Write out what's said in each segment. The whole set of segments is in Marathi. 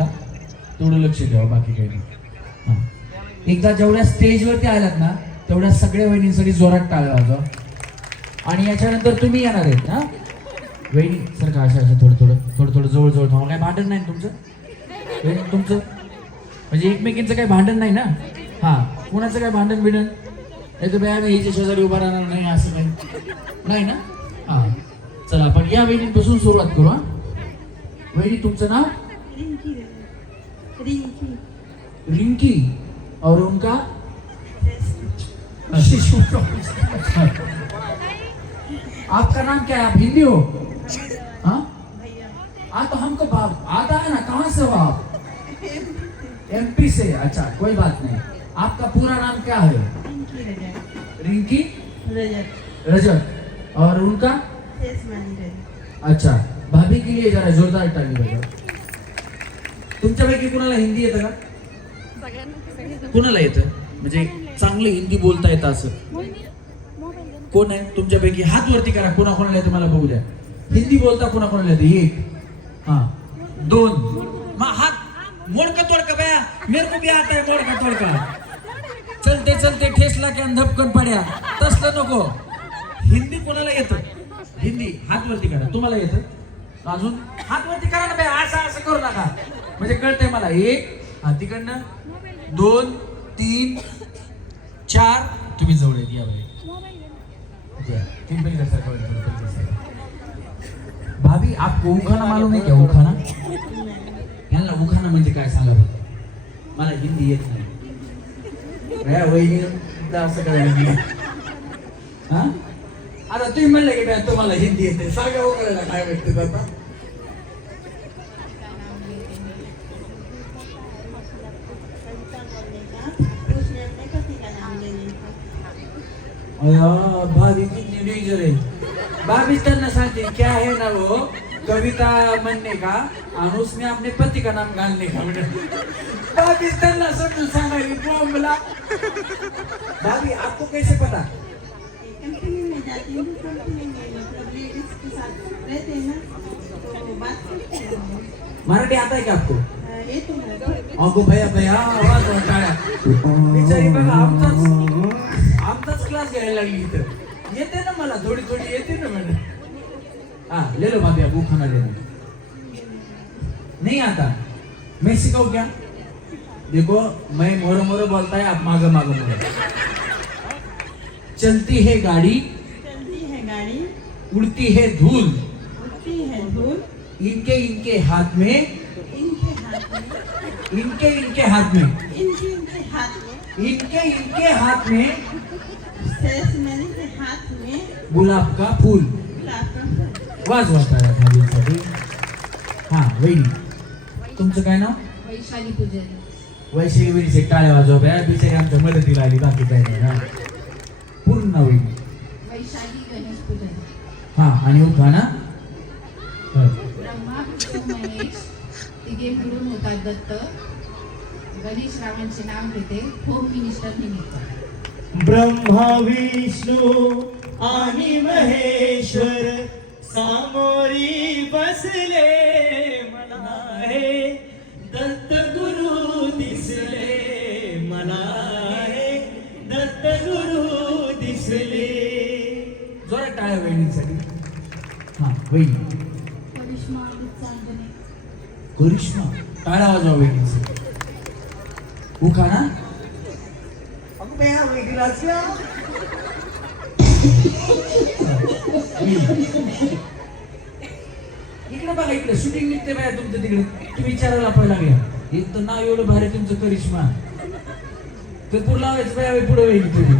तेवढं लक्ष द्यावं बाकी काही नाही. हां. एकदा जेवढ्या स्टेजवरती आलात ना तेवढ्या सगळ्या वहिनींसाठी जोरात टाळला वाजवा. आणि याच्यानंतर तुम्ही येणार आहेत ना वहिनी सर का अशा असं थोडं थोडं थोडं थोडं जवळ जवळ थांबा. काय भांडण नाही तुमचं? वहिनी तुमचं? म्हणजे एकमेकींचं काही भांडण नाही ना? हां. कुणाचं काय भांडण बिडण? नाही तर बाया याच्या शेजारी उभा राहणार नाही असं नाही नाही ना? हां. चला आपण या वहिनीपासून सुरुवात करू हां. वहिनी तुमचं नाव? रिंकी और उनका आपका नाम क्या है? आप हिंदी हो? हाँ? हाँ तो हमको बाप आता है ना, कहाँ से हो आप? एमपी से अच्छा कोई बात नहीं। आपका पूरा नाम क्या है? रिंकी रजत। और उनका? अच्छा भाभी के लिए जरा जोरदार टाळी बजा तुमच्यापैकी कुणाला हिंदी येतं का कुणाला येतं म्हणजे चांगलं हिंदी बोलता येतं असं. कोण आहे? तुमच्यापैकी हात वरती करा. कोणा कोणाला येतं मला बघू द्या. हिंदी बोलता कोणा कोणाला येतं एक. हा. दोन. मग हात. मोडका तोडका बया. मेरे को भी आता है मोडका तोडका. चलते चलते. ठेसला की धपकन पड्या. तसलं नको. हिंदी कोणाला येतं हिंदी. हात वरती करा. तुम्हाला येतं अजून? हात वरती करा ना बया. असं असं करू नका. म्हणजे कळतंय मला. एक. हा तिकडनं. दोन तीन चार. तुम्ही जवळ येत या बाई. भाभी आपको उखाना मालूम है क्या उखाना यांना उखाना म्हणजे काय सांगा मला हिंदी येत नाही. काय वहिनी असं करायला हा? आता तुम्ही म्हणलं की तुम्हाला हिंदी येते. सांगा उखाण्याला काय भेटते आता कविता बोलने का उसने अपने पति का नाम लेने का अया, भाभी किती डेंजर आहे. भाभी त्यांना सांगते क्या है ना वो? कविता म्हणणे का? आणि उसने अपने का नाम घालने का म्हणजे भाभी त्यांना समजून सांगायची बॉम्बला भाभी आपको कैसे पता? कंपनी में जाती हूँ कंपनी में मतलब लेडीज के साथ रहते हैं ना तो बात करते हैं मराठी आता है क्या आपको? तो अगो भैया भैया आवाज टाळ्या बिचारी बघा आमचाच आमचाच क्लास घ्यायला लागली इथं. येते ना मला थोडी थोडी येते ना मॅडम हाँ ले लो भाभी आप खाना ले लो नहीं आता. मैं सिखाऊं क्या देखो मैं मोरो मोरो बोलता है आप मागो मागो बोलो चलती है गाड़ी चलती है गाड़ी। उड़ती है धूल. उठती है धूल। इनके इनके हाथ में इनके हाथ में। इनके इनके हाथ में. इनके इनके हाथ में। इनके इनके हाथ में शेषमणि के हाथ में गुलाब का फूल गुलाब का फूल वाजवता भाभींसाठी हा वहिनी. तुमचं काय नाव? वैशाली पुजारी वैशिली वहिनीचे टाळ्या वाजवा बिचारी आमच्या मदतीला आली बाकी काही नाही हा. पूर्ण वहिनी. वैशाली गणेश पुजारी हा आणि उखाणा हा. ब्रह्मा विष्णू महेश तिघे मिळून होतात दत्त. गणेश रावांचे नाव घेते. होम मिनिस्टर निमित्त. ब्रह्मा विष्णू आणि महेश्वर सामोरी बसले मला हे दत्त गुरु दिसले मला हे दत्त गुरु दिसले. जोरात टाळ्या वहिनीसाठी हा वहिनी करिश्मा टाळ्या वाजवा वहिनीसाठी उखाणा. हा वहिनीला असल्या. इकडे बघा इकडे शूटिंग निघते बाया तुमचं तिकडे. तुम्ही विचारायला पण लागल्या एक तर नाव एवढं भारी तुमचं करिश्मा. कपूर लावायचं बाया पुढे होईल तुम्ही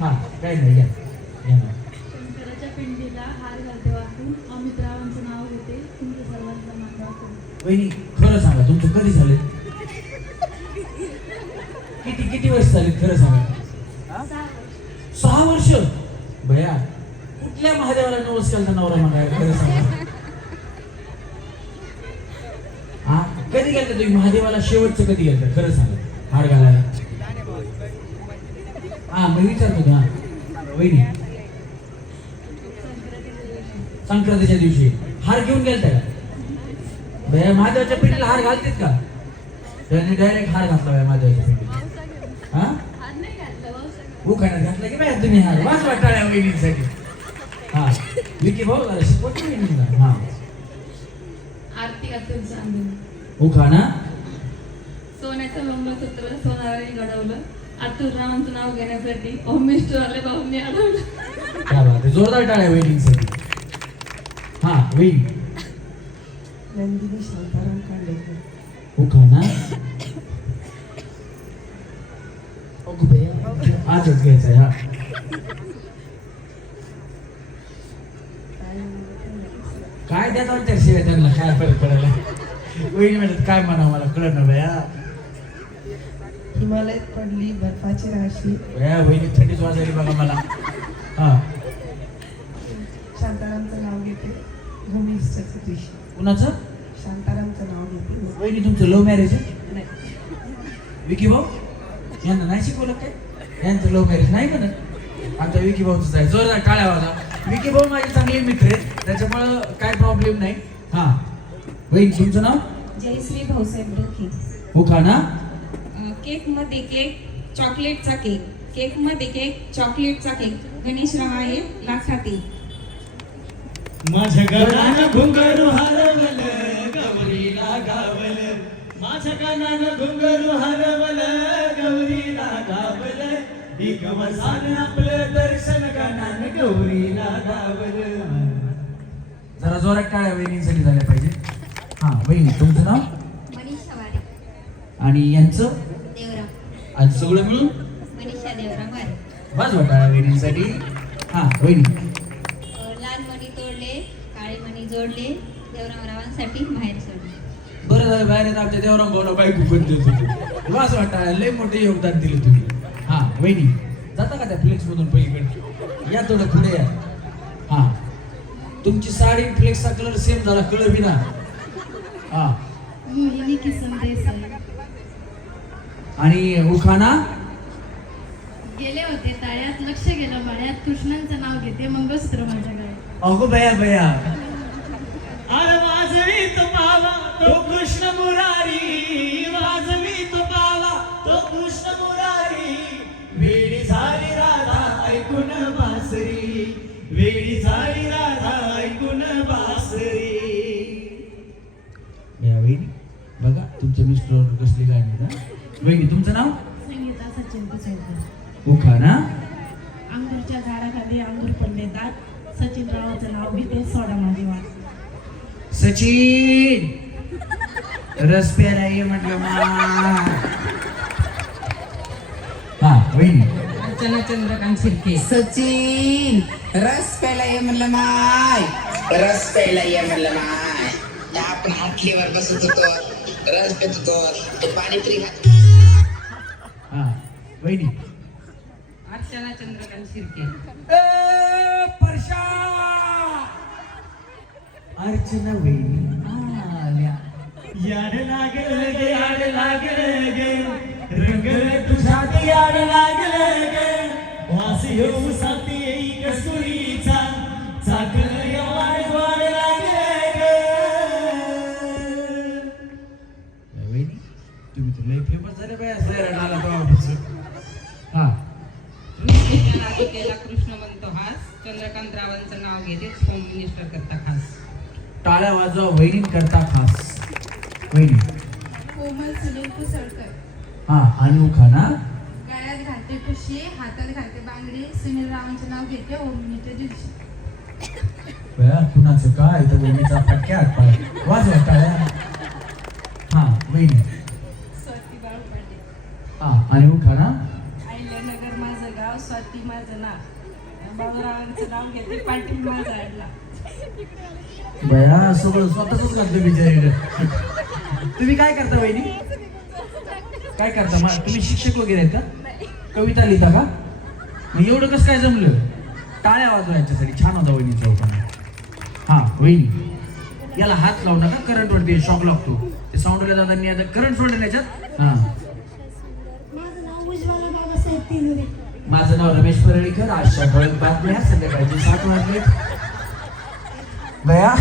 हा काय नाही या. या ना. शंकराच्या पिंडीला हार घालते वाकून अमित रावांचं नाव घेते. तुमच्या सर्वांचा मानवा करू वहिनी खरं सांगा तुमचं कधी झाले किती किती वर्ष झाले खरं सांगा सहा वर्ष. भया कुठल्या महादेवाला नवस केला नवरा म्हणायला? खरं सांगा हा? कधी गेलं तुम्ही? महादेवाला शेवटचं कधी गेलं खरं सांगा. हार घालायला. हा मी विचारतो हा वहिनी. संक्रांतीच्या दिवशी. हार घेऊन गेलता का? बया महादेवाच्या पिंडीला हार घालतेत का? त्यांनी डायरेक्ट हार घातला बाया महादेवाच्या पिंडीला हा हात नाही उखाण्यात घातला की बाया तुम्ही हार वाच वाटाळ्या वहिनीसाठी. हा. विकी भाऊ जरा शिकवत वहिनीला हा. आरती अतुल चांदणी उखाणा? सोन्याचं मंगळसूत्र सोनाराने घडवलं. अतुल रावांचं नाव घेण्यासाठी होम मिनिस्टरवाले भाऊंनी अडवलं क्या बात आहे. जोरदार टाळ्या वहिनीसाठी. हा वहिनी. नंदिनी शांताराम कांडेकर. उखाणा? आजच घ्यायचा आहे, हा काय द्या जाऊन त्या शिवाय त्यांना काय फरक पडायला? वहिनी म्हणत काय म्हणा मला? कळत ना बया हिमालयात पडली बर्फाची राशी. बया वहिनी थंडीच वाजायली बघा मला. हा. शांतारामचं नाव घेते. भूमिष्ठचं दिशी कुणाचं? शांतारामचं नाव घेते. वहिनी तुमचं लव्ह मॅरेज आहे? नाही. विकी भाऊ? यांना नाही शिकवलं काय? यांचं लव्ह मॅरेज नाही म्हणत. आमच्या विकी भाऊच आहे जोरदार टाळ्या वाजा विकी भाऊ माझे चांगले मित्र आहेत त्याच्यामुळं काय प्रॉब्लेम नाही. हा. बहीण तुमचं नाव? जयश्री भाऊसाहेब डोके हो खा ना केकमध्ये केक चॉकलेटचा केक. केकमध्ये केक चॉकलेटचा केक. गणेशराव आहे लाखाती माझ्या गळानं घुंगरू हरवलं. माझ्या कानानं घुंगरू हरवलं गौरीला गावलं. एक वसानं आपलं दर्शन गाण्यानं गौरीला गावलं. जरा जोरात टाळ्या वहिनींसाठी झाल्या पाहिजे. हा बहीण तुमचं नाव? मनीषा वारे. आणि यांचं? देवराम. आज सगळं मिळून? मनीषा देवराम वारे. वाजवा टाळ्या वहिनींसाठी. हा वहिनी. लाल मणी तोडले काळे मणी जोडले देवराम रावांसाठी बाहेर सोडले बरं झालं बाहेर येत आमच्या देवराम भाऊला बायको पण देत होती. वास वाटा लय मोठे योगदान दिलं तुम्ही. हा वहिनी जाता का त्या फ्लेक्स मधून पलीकडे? या थोडं पुढे या. हा. तुमची साडी फ्लेक्सचा कलर सेम झाला कलर बी ना? हा. आणि उखाणा? गेले होते ताळ्यात लक्ष गेलं मळ्यात कृष्णांचं नाव घेते मंगळसूत्र माझ्या गळ्यात अगो बया बया. मिस्टर कसली गाणी ना वहिनी तुमचं नाव? संगीता सचिन कुसळकर उखाणा अंगूरच्या झाडाखाली अंगूर पडले दात. सचिन रावाचं नाव घेते सोडा माझी वाट. सचिन! रस प्यायला ये म्हटलं मा. हा वहिनी. अर्चना चंद्रकांत शिर्के. सचिन रस प्यायला ये म्हणलं माय. रस प्यायला ये म्हणलं माय. आपण हातलीवर बसत होतो. रस पेत ते पाणीपुरी खात हा वहिनी. अर्चना चंद्रकांत शिर्के. ए, परशा! अर्चना वहिनी आल्या. याड लागल गे याड लागल गे. रंग तुझ्यात याड लागल गे. वास येऊ साथी येई सैराट आला तेव्हापासून हा. कृष्ण म्हणतो हास. चंद्रकांत रावांचं नाव घेतेच होम मिनिस्टर करता खास. टाळ्या वाजवा वहिनी करता खास. वहिनी. कोमल सुनील कुसळकर. हा आणि उखाणा गळ्यात घालते ठुशी हातात घालते बांगडी. सुनील रावांचे नाव घेते. ओमनीच्या दिवशी. कुणाचं काय? तर फटक्या वाजवा टाळ्या. हा वहिनी. हा आणि उखाणा नगर माझं गाव स्वाती माझं नाव. बाबूरावांचं नाव घेते पाटील माझा आडला बया सगळं स्वतःच लागतं बिचारीला. तुम्ही काय करता वहिनी? काय करता? मा- तुम्ही शिक्षक वगैरे आहेत का? कविता लिहिता का? मग एवढं कसं काय जमलं? टाळ्या वाजवा यांच्यासाठी. छान होता वहिनीचा उखाणा हा वहिनी. याला हात लावू नका. करंट वरती शॉक लागतो. ते साऊंडला जाताना आता करंट सोडलं याच्यात? हा. माझं नाव रमेश परळीकर. आज ठळक बातम्या संध्याकाळचे सात वाजले. भया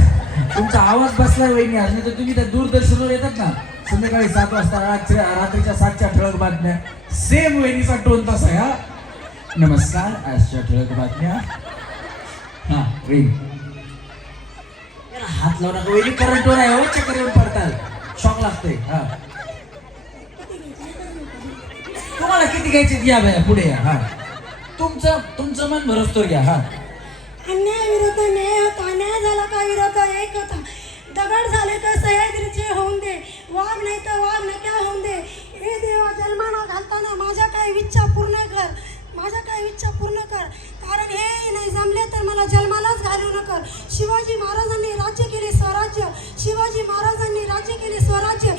तुमचा आवाज बसलाय वहिनी. आज नाही तर तुम्ही त्या दूरदर्शनवर येतात ना. संध्याकाळी सात वाजता रात्री रात्रीच्या सातच्या ठळक बातम्या. सेम वहिनीचा टोन तसा आहे हा. नमस्कार आजच्या ठळक बातम्या. हा हात लावू नका वहिनी करंट वर आहे हो चक्कर येऊन पडतात शॉक लागतंय हा. तुम्हाला किती घ्यायचे घ्या बाया पुढे या हा. तुमचं तुमचं मन भरसतो घ्या हा. अन्याय विरुद्ध न्याय होता अन्याय झाला का विरोध एक होता. दगड झाले तर सह्याद्रीचे होऊन दे वाघ नाही तर वाघ नक्या होऊन दे. हे देवा जन्माला घालताना माझ्या काही इच्छा पूर्ण कर माझ्या काही इच्छा पूर्ण कर. कारण हे नाही जमले तर मला जन्मालाच घालू नकर शिवाजी महाराजांनी राज्य केले स्वराज्य शिवाजी महाराजांनी राज्य केले स्वराज्य.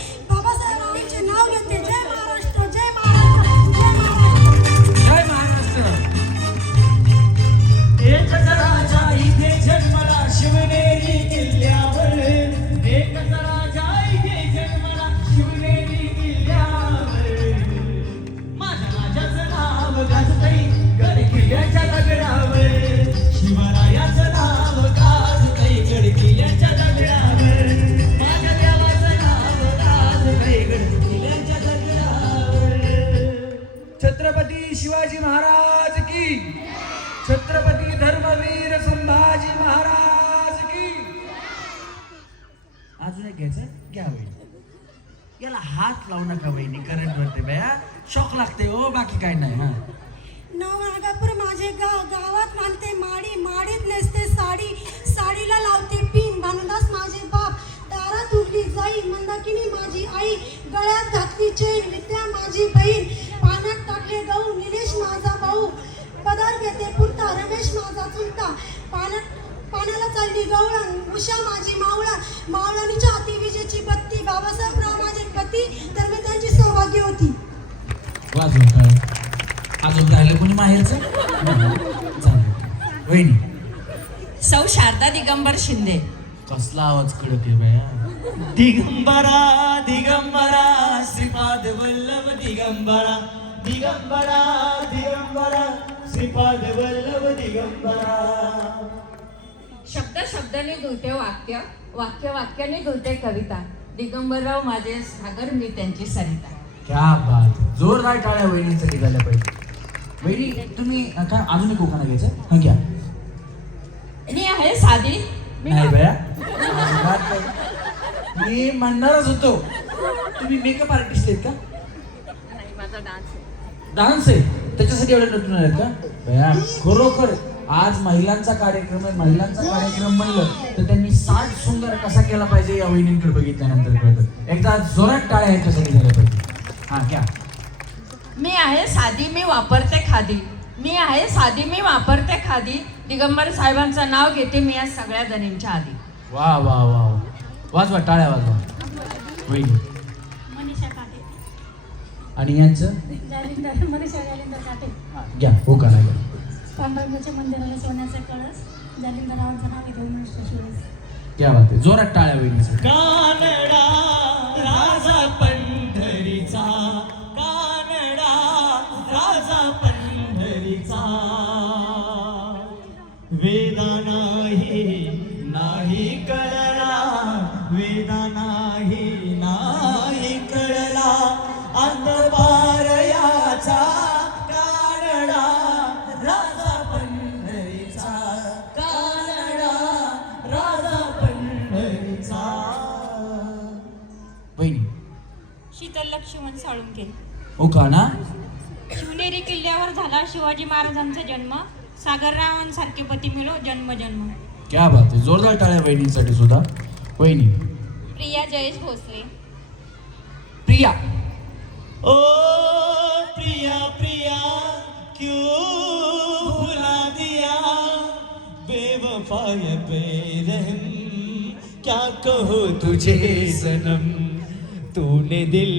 वीर संभाजी महाराज की. अजून एक घ्यायचं? घ्या वहिनी. याला हात लावू नका बहिणी करंट वरते बया. शॉक लागते हो बाकी काय नाही हा. नवनागापूर माझे गाव गावात मानते माडी माडीत नेसते साडी. साडीला लावते पिन भानुदास माझे बाप. दारात उठली जाई मंदाकिनी माझी आई. गळ्यात घातली चेन विद्या माझी बहीण. पाण्यात टाकले गहू निलेश माझा पदार घेते. पुरता रमेश माझा चुलता. पाण्यात पाण्याला चालली गवळण. उषा माझी मावळा मावळणीच्या हाती विजेची बत्ती बाबासाहेबराव माझे पती. तर मी त्यांची सौभाग्य होती. काय अजून राहिलं कोणी माहेरचं? चालेल. वहिनी. सौ शारदा दिगंबर शिंदे. कसला आवाज कडक आहे बया. दिगंबरा दिगंबरा. श्रीपाद वल्लभ दिगंबरा. दिगंबरा दिगंबरा. श्रीपाद वल्लभ दिगंबरा. शब्द शब्दाने धुते वाक्य वाक्य वाक्याने धुते कविता. दिगंबरराव माझे सागर मी त्यांची सरिता. क्या बात. जोरदार टाळ्या वहिनींसाठी झाल्या पाहिजे. वहिनी तुम्ही काय अजून एक उखाणा घ्यायचं. हा घ्या. मी आहे साधी. मी नाही बया. मी म्हणणारच होतो. तुम्ही मेकअप आर्टिस्ट आहेत का? नाही माझा डान्स आहे. डान्स आहे? त्याच्यासाठी एवढे नटून आहेत का? बया खरोखर आज महिलांचा कार्यक्रम आहे महिलांचा कार्यक्रम म्हणलं तर त्यांनी साठ सुंदर कसा केला पाहिजे या वहिनींकडे बघितल्यानंतर कळतं. एकदा जोरात टाळ्या ह्याच्यासाठी झाल्या पाहिजे. हा घ्या. मी आहे साधी मी वापरते खादी. मी आहे साधी मी वापरते खादी. दिगंबर साहेबांचं नाव घेते मी या सगळ्या जणींच्या आधी. वा वा वा. वाजवा टाळ्या वाजवा. वहिनी. आणि यांचं? हा, घ्या हो पांडुरंगाच्या मंदिराला सोन्याचा कळस जालिंदरावांचं नाव घेतो मनुष्य शिवस. क्या बात आहे. जोरात टाळ्या वहिनीसाठी कानडा राजा पंढरीचा. शीतल लक्ष्मण साळुंके. हो का ना? शिवनेरी किल्ल्यावर झाला शिवाजी महाराजांचा जन्म. सागररावांसारखे पती मिळो जन्म जन्म. क्या बात आहे. जोरदार टाळ्या वहिनींसाठी सुद्धा. वहिनी. प्रिया जयेश भोसले. प्रिया. ओ प्रिया प्रिया क्यों भुला दिया? बेवफाय बेरहम क्या कहो तुझे सनम? तूने दिल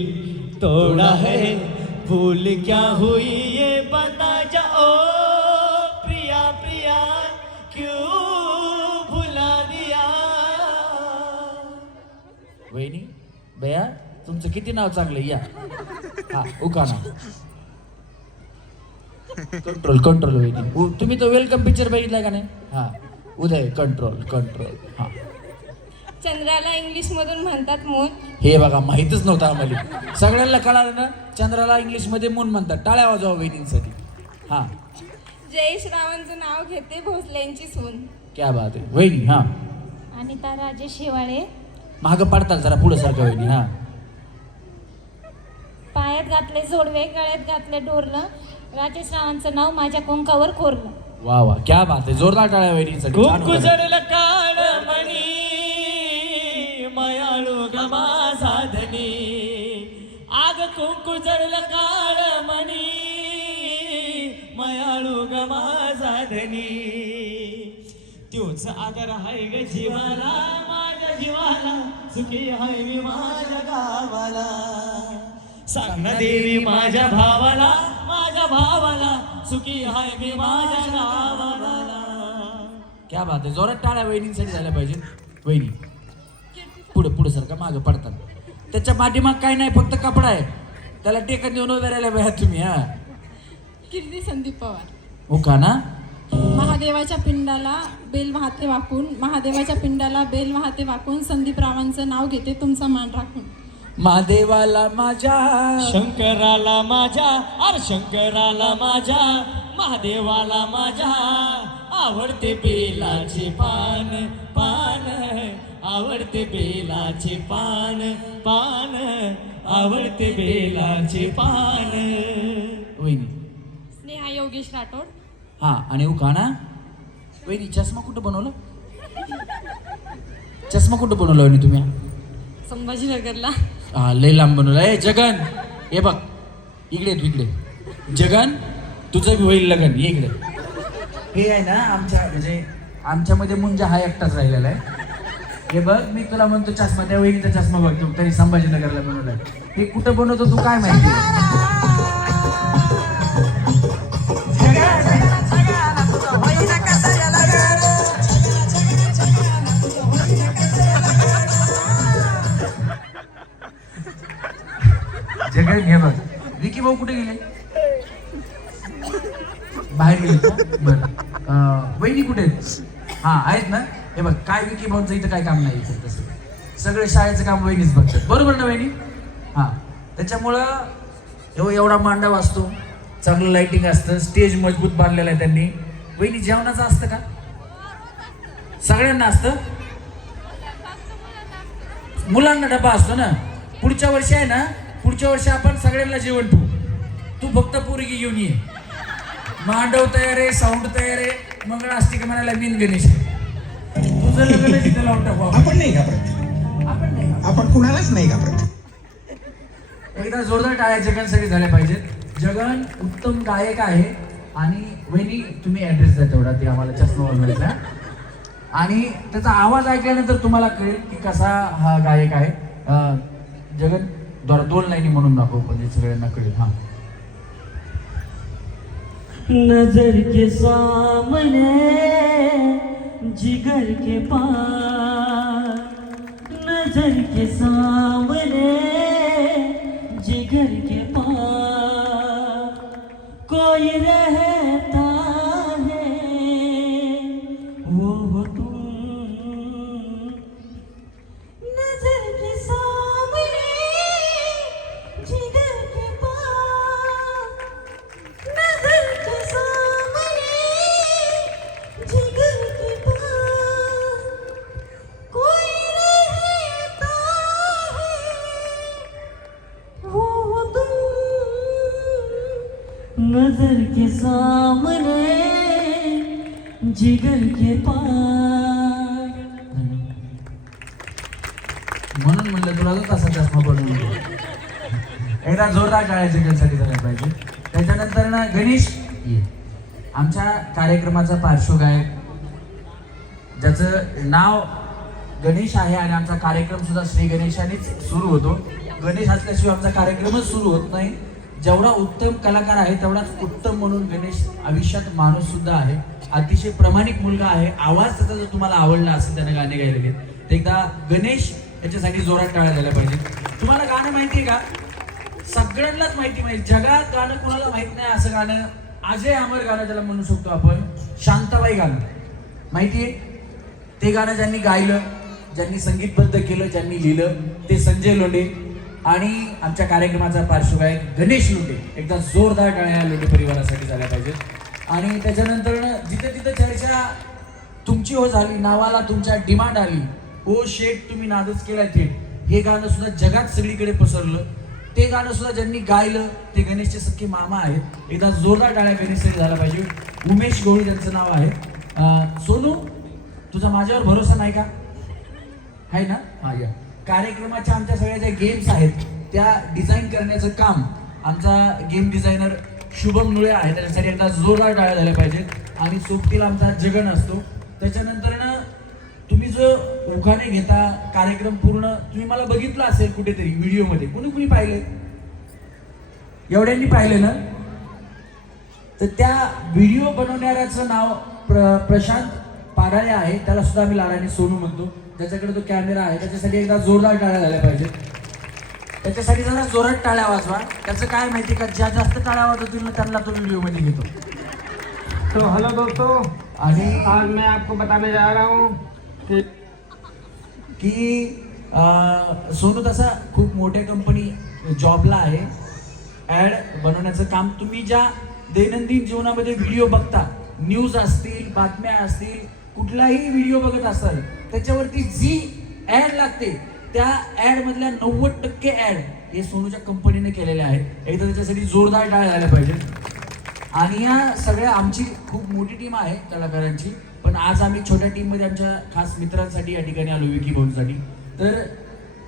तोड़ा है भूल क्या हुई ये बता जाओ प्रिया प्रिया क्यों भुला दिया? वहिनी भया तुमचं किती नाव चांगलं या. हा उकाना कंट्रोल कंट्रोल वहिनी. तुम्ही तो वेलकम पिक्चर बघितलाय का नाही? हा. उदय कंट्रोल कंट्रोल हा. चंद्राला इंग्लिशमधून म्हणतात मून. हे बघा माहितच नव्हतं आम्हाला. सगळ्यांना कळालं ना? चंद्राला इंग्लिशमध्ये मून म्हणतात. टाळ्या वाजवा वहिनींसाठी. हा. जयेश रावांचं नाव घेते भोसलेंची सून. क्या बात आहे. वहिनी हा. अनिता राजेश शेवाळे. मागं पडताल जरा पुढे सारखं वहिनी हा. पायात घातले जोडवे गळ्यात घातले डोरलं. राजेश रावांचं नाव माझ्या कुंकावर कोरलं. वा वा. क्या बात आहे. जोरदार टाळ्या वहिनीसाठी. कुंकू. जडलं काळ मणी मयाळू गमा साधनी. आग कुंकू जडलं काळ मनी. मयाळू गमा साधनी. तोच आदर हाय ग जीवाला माझ्या जीवाला सुखी हाय मी माझ्या गावाला. सांग ना देवी माझ्या भावाला माझ्या भावाला सुखी हाय मी माझ्या गावाला. क्या बात आहे. जोरात टाळ्या वहिनींसाठी झाल्या पाहिजे वहिनी. पुढे पुढे सारखं मागं पडतात. त्याच्या पाठीमाग काय नाही फक्त कपडा आहे. त्याला टेकन देऊन उभे राहिल्या पाहिजे तुम्ही हा. कीर्ती संदीप पवार. हो का ना? महादेवाच्या पिंडाला बेल वाहते वाकून महादेवाच्या पिंडाला बेल वाहते वाकून संदीप रावांचं नाव घेते तुमचा मान राखून. महादेवाला माझ्या शंकराला माझ्या अर शंकराला माझ्या महादेवाला माझ्या आवडते बेलाचे पान पान. आवडते बेलाचे पान पान. आवडते बेलाचे पान. वहिनी. स्नेहा योगेश राठोड. हा आणि ना वहिनी चष्मा कुठं बनवलं? चष्मा कुठं बनवला वहिनी तुम्ही? संभाजीनगरला. हा लय लांब बनवला. ए जगन! हे बघ इकडे ये तू इकडे. जगन तुझं बी होईल लगन ये इकडे. हे आहे ना आमच्या म्हणजे आमच्यामध्ये मुंजा हा एकटाच राहिलेला आहे. हे बघ मी तुला म्हणतो चष्मा त्या वहिनीचा चष्मा बघतो तरी संभाजीनगरला बनवलाय ते कुठं बनवतो तू काय माहिती? जगन हे बघ. विकी भाऊ कुठे गेले? बाहेर गेले बर. वहिनी कुठे आहेत? हा आहेत ना? हे बघ काय विकी भाऊंचं इथं काय काम नाही इथं तसं. सगळे शाळेचं काम वहिनीच बघतात. बरोबर ना वहिनी? हा. त्याच्यामुळं एव एवढा मांडव असतो चांगलं लाईटिंग असतं. स्टेज मजबूत बांधलेलं आहे त्यांनी. वहिनी जेवणाचं असतं का? सगळ्यांना असतं? मुलांना डबा असतो ना? पुढच्या वर्षी आहे ना? पुढच्या वर्षी आपण सगळ्यांना जेवण ठेवू. तू फक्त पोरगी घेऊन ये. मांडव तयार आहे साऊंड तयार आहे. मंगळाष्टिका म्हणायला मीन गणेश आहे. आपण. नाही घाबरत. आपण कुणालाच नाही घाबरत. एकदा जोरदार टाळ्या जगनसाठी झाल्या पाहिजेत. जगन उत्तम गायक आहे आणि वहिनी तुम्ही ऍड्रेस द्या तेवढा ते आम्हाला चष्मा बनवायचा आणि त्याचा आवाज ऐकल्यानंतर तुम्हाला कळेल की कसा हा गायक आहे. जगन दोन दोन लाईनी म्हणून दाखव म्हणजे सगळ्यांना कळेल. हा. नजर के सामने जिगर के पार नजर के सामने। नजर के सामने जिगर के पार। म्हणून म्हणलं तुला तो तसा चष्मा बनवून एकदा जोरदार काळ्या जिगरसाठी झाल्या पाहिजे. त्याच्यानंतर ना गणेश ये. आमच्या कार्यक्रमाचा पार्श्वगायक ज्याचं नाव गणेश आहे आणि आमचा कार्यक्रम सुद्धा श्री गणेशानेच सुरू होतो. गणेश असल्याशिवाय आमचा कार्यक्रमच सुरू होत नाही. जेवढा उत्तम कलाकार आहे तेवढाच उत्तम म्हणून गणेश आयुष्यात माणूस सुद्धा आहे. अतिशय प्रामाणिक मुलगा आहे. आवाज त्याचा जर तुम्हाला आवडला असेल त्याने गाणे गायलेले गेले तर एकदा गणेश याच्यासाठी जोरात टाळ्या झाल्या पाहिजे. तुम्हाला गाणं माहिती आहे का? सगळ्यांनाच माहिती माहिती म्हणजे जगात गाणं कोणाला माहीत नाही असं गाणं अजय अमर गाणं त्याला म्हणू शकतो आपण शांताबाई गाणं. माहिती आहे? ते गाणं ज्यांनी गायलं ज्यांनी संगीतबद्ध केलं ज्यांनी लिहिलं ते संजय लोंढे. आणि आमच्या कार्यक्रमाचा पार्श्वगायक गणेश लोंढे. एकदा जोरदार टाळ्या या लोंढे परिवारासाठी झाल्या पाहिजेत. आणि त्याच्यानंतर जिथे तिथे चर्चा तुमची हो झाली नावाला तुमच्या डिमांड आली ओ शेठ तुम्ही नादच केला ते हे गाणं सुद्धा जगात सगळीकडे पसरलं. ते गाणं सुद्धा ज्यांनी गायलं ते गणेशचे सख्खे मामा आहेत. एकदा जोरदार टाळ्या गणेशसाठी झाला पाहिजे उमेश गवळी त्यांचं नाव आहे. सोनू तुझा माझ्यावर भरोसा नाही का? आहे ना? हा या. कार्यक्रमाच्या आमच्या सगळ्या ज्या गेम्स आहेत त्या डिझाईन करण्याचं काम आमचा गेम डिझायनर शुभम नुळे आहे. त्याच्यासाठी एकदा जोरदार टाळ्या झाल्या पाहिजेत. आणि सोबतीला आमचा जगन असतो. त्याच्यानंतर ना तुम्ही जो ओखाने घेता कार्यक्रम पूर्ण तुम्ही मला बघितलं असेल कुठेतरी व्हिडिओमध्ये. कोणी कुणी पाहिले एवढ्यांनी पाहिले ना? तर त्या व्हिडिओ बनवणाऱ्याचं नाव प्र प्रशांत पाडाळे आहे त्याला सुद्धा आम्ही लाडाने सोनू म्हणतो. ज्याच्याकडे तो कॅमेरा आहे त्याच्यासाठी एकदा जोरदार टाळ्या झाल्या पाहिजेत. त्याच्यासाठी जरा जोरात टाळ्या वाजवा. त्याचं काय माहिती का ज्या जास्त टाळ्या वाजवतील ना त्यांना तो व्हिडिओमध्ये घेतो. तो हेलो दोस्तों आणि आज मैं आपको बताने जा रहा हूँ कि की अं, सोनू तसा खूप मोठ्या कंपनी जॉबला आहे. ॲड बनवण्याचं काम तुम्ही ज्या दैनंदिन जीवनामध्ये व्हिडिओ बघता न्यूज असतील बातम्या असतील कुठलाही व्हिडिओ बघत असाल त्याच्यावरती जी ॲड लागते. त्या ॲड मधल्या नव्वद टक्के ॲड हे सोनूच्या कंपनीने केलेल्या आहेत. एकदा त्याच्यासाठी जोरदार टाळ झाल्या पाहिजेत आणि या सगळ्या आमची खूप मोठी टीम आहे कलाकारांची. पण आज आम्ही छोट्या टीममध्ये आमच्या खास मित्रांसाठी या ठिकाणी आलो विकी भाऊंसाठी. तर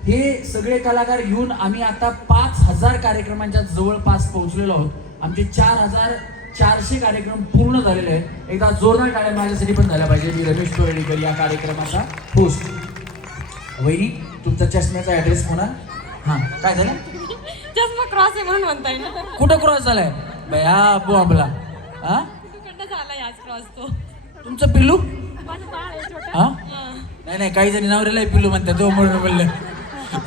हे सगळे कलाकार येऊन आम्ही आता पाच हजार कार्यक्रमांच्या जवळपास पोहोचलेलो आहोत. आमचे चार हजार चारशे कार्यक्रम पूर्ण झालेले आहेत. एकदा जोरदार टाळ्या माझ्यासाठी पण झाल्या पाहिजे. मी रमेश कोळेकर या कार्यक्रमाचा होस्ट वहिनी तुमचा चष्म्याचा ऍड्रेस म्हणा हां काय झालं? चष्मा क्रॉस आहे म्हणून म्हणताय ना. कुठं क्रॉस झालाय? बया बोंबला हा? तिकडनं झालाय आज क्रॉस तो? तुमचं पिल्लू? माझं बाळ आहे छोटं. हा? नाही नाही काही जणी नवऱ्याला पिल्लू म्हणतात तो म्हणून म्हणलं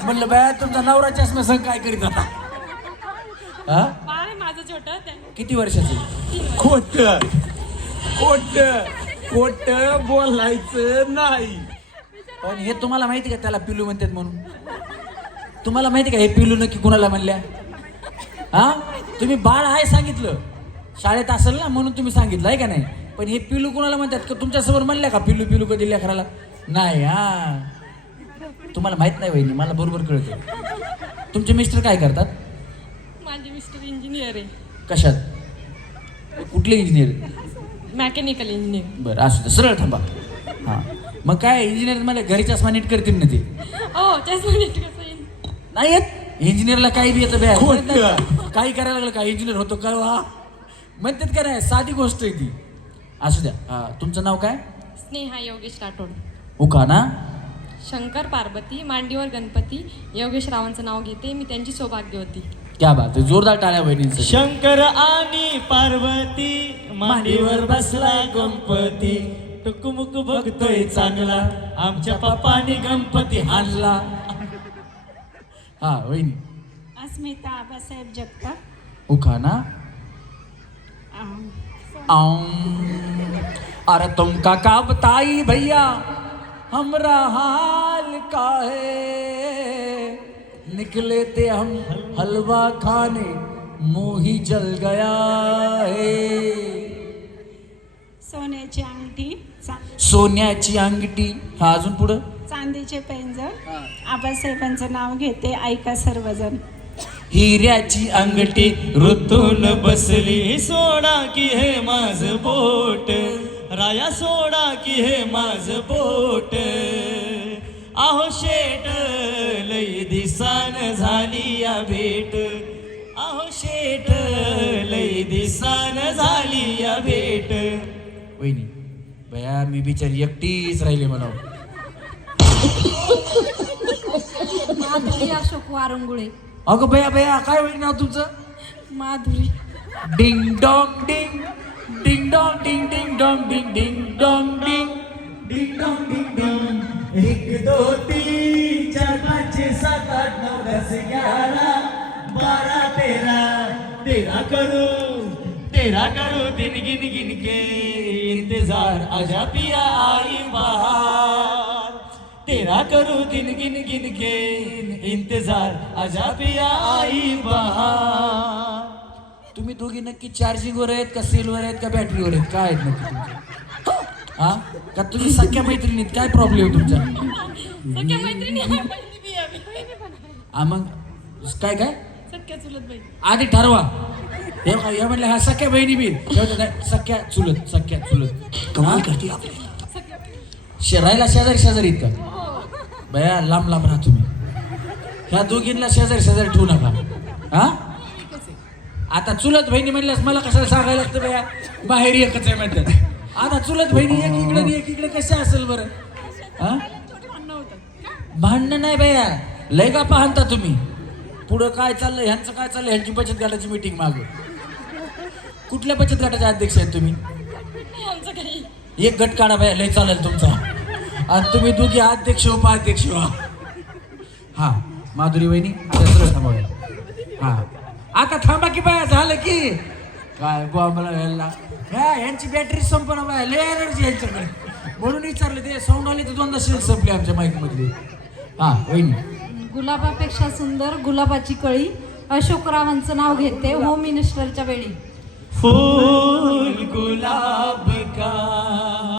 म्हणलं बया तुमचा नवरा चष्मा संग काय करीत आता हा? माझं छोटं किती वर्षाचं? खोट. खोट. खोट बोलायचं नाही. पण हे तुम्हाला माहिती का त्याला पिल्लू म्हणतात म्हणून? तुम्हाला माहिती का हे पिल्लू नक्की कुणाला म्हणल्या? हा? तुम्ही बाळ आहे सांगितलं. शाळेत असेल ना म्हणून तुम्ही सांगितलं आहे का नाही? पण हे पिल्लू कुणाला म्हणतात? का तुमच्यासमोर म्हणल्या का पिल्लू पिल्लू कधी लेकराला? नाही हा. तुम्हाला माहीत नाही वहिनी. मला बरोबर कळतं तुमचे मिस्टर काय करतात? इंजिनियर आहे. कशात? कुठले इंजिनियर? मॅकॅनिकल इंजिनियर बरं असू दे सरळ थांबा. हां. मग काय इंजिनियर मला घरी चष्मा नीट करतील ना ते? हो चष्मा नीट कसं येईल? नाही येत. इंजिनियरला काही बी येतं बॅ काही करायला लागलं का? इंजिनियर होतो का वा म्हणतात का नाही साधी गोष्ट आहे ती. असू द्या. हा तुमचं नाव काय? स्नेहा योगेश राठोड. उका ना? शंकर पार्वती मांडीवर गणपती. योगेश रावांचं नाव घेते. मी त्यांची सौभाग्यवती. क्या बात आहे जोरदार टाळ्या बहिणींचं शंकर आणि पार्वती मांडीवर बसला गणपती. टुकमुक बघतोय चांगला. आमच्या पप्पानी गणपती आणला. हा वहिनी अस्मिता आबासाहेब जगताप. उखा ना. आऊं। अरे तुमका का बताई भैया? हमरा हाल का है निकले थे हम हलवा खाने मुंह ही जल गया है। सोन्याची अंगठी चा- सोन्याची अंगठी हा अजून पुढं? चांदीचे पैंजण आबासाहेबांचं नाव घेते ऐका सर्वजण. हिऱ्याची अंगठी ऋतून बसली सोडा की हे माझ बोट. राया सोडा की हे माझ बोट. आहो शेट लई दिसान झाली या भेट. आहो शेट लई दिसान झाली या भेट. वहिनी बया मी बिचारी एकटीच राहिले म्हणा माधुरी अशोक वारंगुळे. अगं बया बया काय होईल नाव तुमचं? Madhuri. Ding dong ding ding. Dong ding ding dong ding ding dong ding. Ding dong ding dong एक दो तीन चार पाँच छः सात आठ नौ दस ग्यारह बारह तेरह तेरह करो तेरह करो दिन गिन गिन के इंतजार आजा पिया आई बाहर तेरा करो दिन गिन गिन के इंतजार आजा पिया आई बाहर तुम्ही दोघी नक्की चार्जिंगवर आहेत का सेलवर आहेत का बॅटरीवर आहेत? काय आहेत नक्की हा? का तुम्ही सख्या मैत्रिणीत काय प्रॉब्लेम आहे तुमचा? सख्या मैत्रिणी आहे, बी आहे. हा मग काय काय? सख्या चुलत आधी ठरवा. हे काय हे म्हणले हा सख्या बहिणी बी. नाही सख्या चुलत सख्या चुलत. कमाल करते आपली शेरायला शेजारी शेजारी इतका बया लांब लांब राहा तुम्ही. ह्या दोघींना शेजारी शेजारी ठेवू नका. हा? आता चुलत बहिणी म्हणल्यास मला कशाला सांगायला लागतं बया? बाहेर एकच आहे म्हणतात. आता चुलत बहिणी एक इकडे एक इकडे कशा असेल बरं? हा? भांडणं नाही बया लय का पाहता तुम्ही. पुढं काय चाललंय? ह्यांचं काय चाललंय? ह्यांची बचत गटाची मीटिंग मागे. कुठल्या बचत गटाचे अध्यक्ष आहेत तुम्ही? एक गट काढा बाया लय चालेल तुमचा. आणि तुम्ही दोघी अध्यक्ष उपाध्यक्ष व्हा. हा माधुरी वहिनी आता सरळ. हा. आता थांबा की बाया झालं की. काय बॉम्बला ह्या ह्यांची बॅटरी संपना बाया लय एनर्जी यांच्याकडे. म्हणून विचारलं ते साऊंड आली तर दोनदा शेल संपली आमच्या माईक मधली. हा वहिनी. गुलाबापेक्षा सुंदर गुलाबाची कळी. अशोकरावांचं नाव घेते होम मिनिस्टरच्या वेळी. फूल गुलाब का?